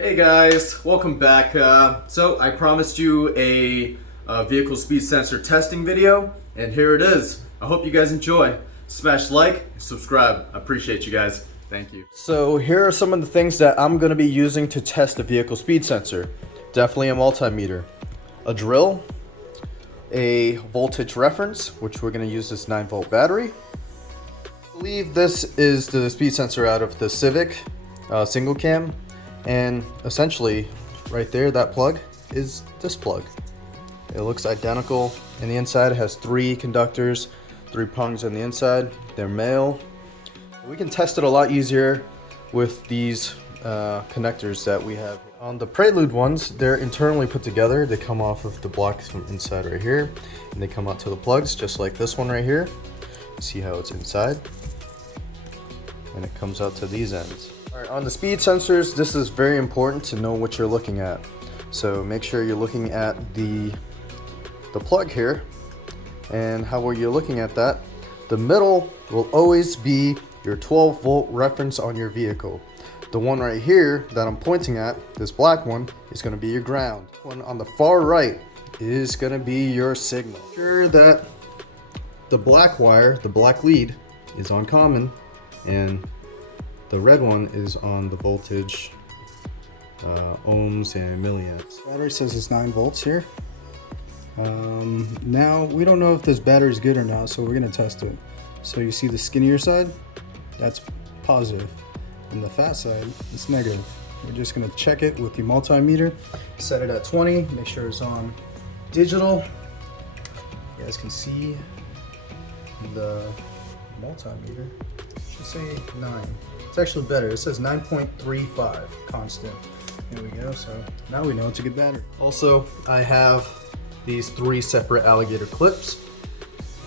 Hey guys, welcome back. So I promised you a vehicle speed sensor testing video, and here it is. I hope you guys enjoy. Smash like, subscribe. I appreciate you guys. Thank you. So here are some of the things that I'm going to be using to test a vehicle speed sensor. Definitely a multimeter, a drill, a voltage reference, which we're going to use this 9-volt battery. I believe this is the speed sensor out of the Civic single cam. And essentially, right there, that plug is this plug. It looks identical. In the inside, it has 3 conductors, 3 prongs on the inside. They're male. We can test it a lot easier with these connectors that we have. On the Prelude ones, they're internally put together. They come off of the blocks from inside right here, and they come out to the plugs, just like this one right here. See how it's inside? And it comes out to these ends. Alright, on the speed sensors, this is very important to know what you're looking at. So make sure you're looking at the plug here, and how are you looking at that? The middle will always be your 12-volt reference on your vehicle. The one right here that I'm pointing at, this black one, is going to be your ground. One on the far right is going to be your signal. Make sure that the black wire, the black lead, is on common, and the red one is on the voltage, ohms and milliamps. Battery says it's 9 volts here. Now we don't know if this battery is good or not, so we're gonna test it. So you see the skinnier side, that's positive, and the fat side, it's negative. We're just gonna check it with the multimeter. Set it at 20. Make sure it's on digital. You guys can see the multimeter. Should say 9. It's actually better. It says 9.35 constant. There we go. So now we know it's a good battery. Also, I have these 3 separate alligator clips,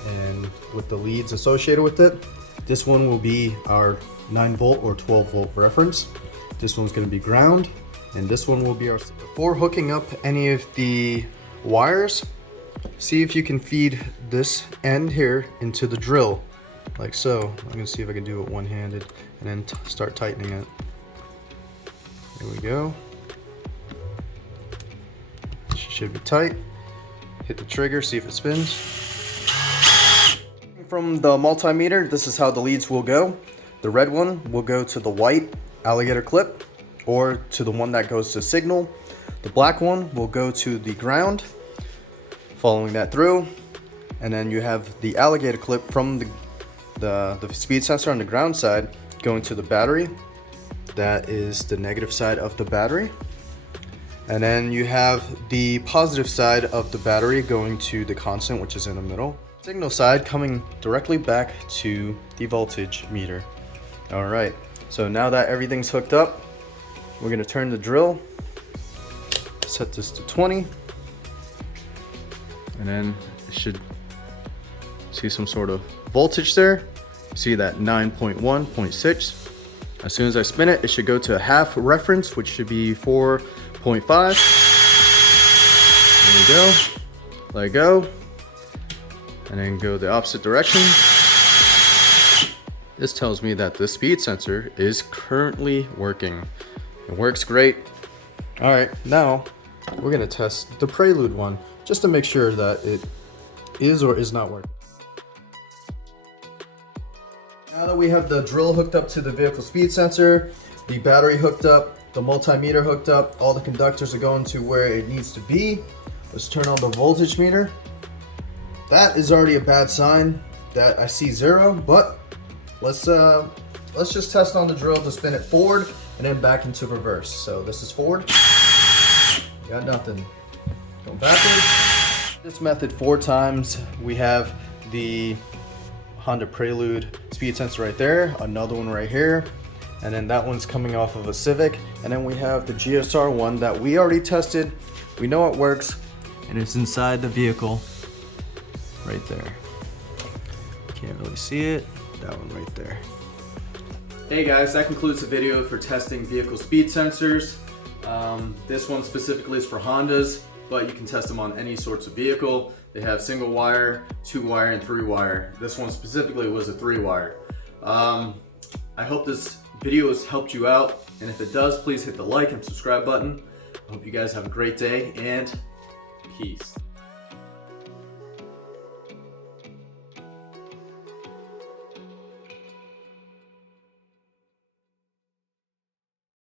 and with the leads associated with it. This one will be our 9-volt or 12-volt reference. This one's going to be ground, and this one will be our... Before hooking up any of the wires, see if you can feed this end here into the drill, like so. I'm going to see if I can do it one-handed, and then start tightening it. There we go. Should be tight. Hit the trigger, see if it spins. From the multimeter, this is how the leads will go. The red one will go to the white alligator clip, or to the one that goes to signal. The black one will go to the ground, following that through. And then you have the alligator clip from the speed sensor on the ground side going to the battery. That is the negative side of the battery. And then you have the positive side of the battery going to the constant, which is in the middle. Signal side coming directly back to the voltage meter. All right, so now that everything's hooked up, we're gonna turn the drill, set this to 20, and then it should see some sort of voltage there. See that 9.1.6. As soon as I spin it, it should go to a half reference, which should be 4.5. There we go. Let it go. And then go the opposite direction. This tells me that the speed sensor is currently working. It works great. All right, now we're gonna test the Prelude one, just to make sure that it is or is not working. Now that we have the drill hooked up to the vehicle speed sensor, the battery hooked up, the multimeter hooked up, all the conductors are going to where it needs to be. Let's turn on the voltage meter. That is already a bad sign that I see 0, but let's just test on the drill to spin it forward and then back into reverse. So this is forward. Got nothing. Go backwards. This method 4 times. We have the Honda Prelude speed sensor right there, another one right here, and then that one's coming off of a Civic, and then we have the GSR one that we already tested. We know it works, and it's inside the vehicle right there. Can't really see it. That one right there. Hey guys, that concludes the video for testing vehicle speed sensors. This one specifically is for Hondas, but you can test them on any sorts of vehicle. They have single wire, 2-wire, and 3-wire. This one specifically was a 3-wire. I hope this video has helped you out, and if it does, please hit the like and subscribe button. I hope you guys have a great day, and peace.